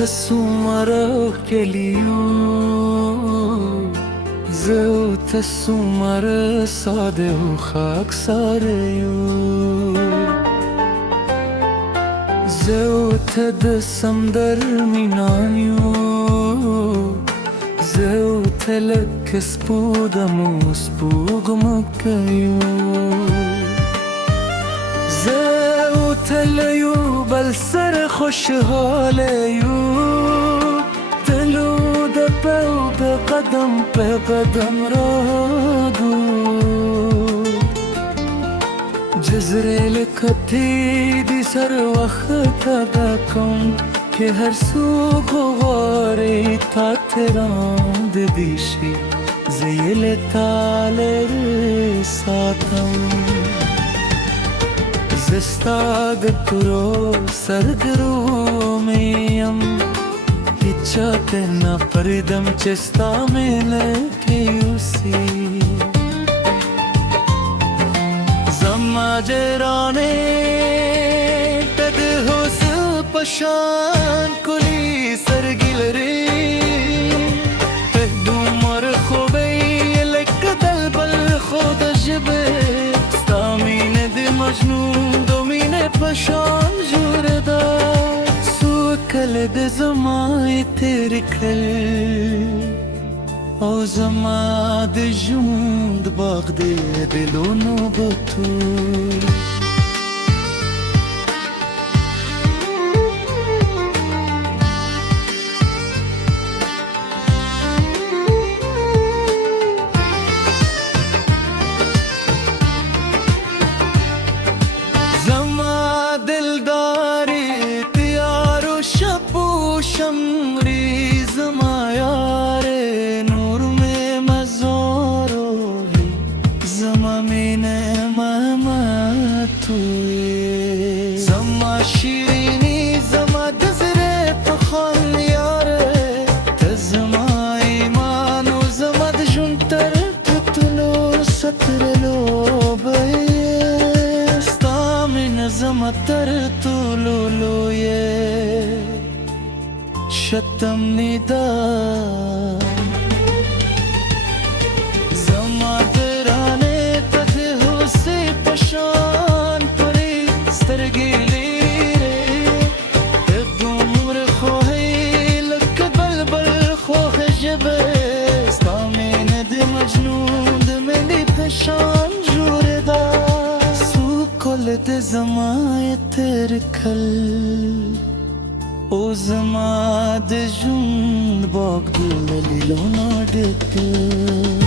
مرا کلیو زو تسو مرا ساده و خاک ساریو زو تدسم در مینانیو زو تلک سپودم و سپوگم کیو زو تلیو بل سر خوشحالیو تلو دپو به قدم رادو جزره لکتی دی سر وقت دکم که هر سو گواری تا تراند دیشی زیل تالر ساتم زستاد پرو سرگرو میم هیچات نا پردم چستا میں لکیوسی زماجرانے تد ہوس پشان کلی سرگل ری تهدو مر خوبی لک دل بل خود جبه ستامین دی مجنون دومین پشان جوردا سو کل دی زمای تیر کل او زما دی جوند باغ دی دلونو بطول زما شیرینی زما دزره پخوان یاره تزما ایمان و زما دجون تر تطلو سترلو بیستا من زما تر طولو لویه شتم نیدم زما درانه تده حسی پشان پری سترگی لیره تبدو مر خوهی لک بل بل خوه جبه ستامین دی مجنون دملی پشان جور دا سو کل دی زمای ترکل او زما دی جون باگ دل لیلونا دکل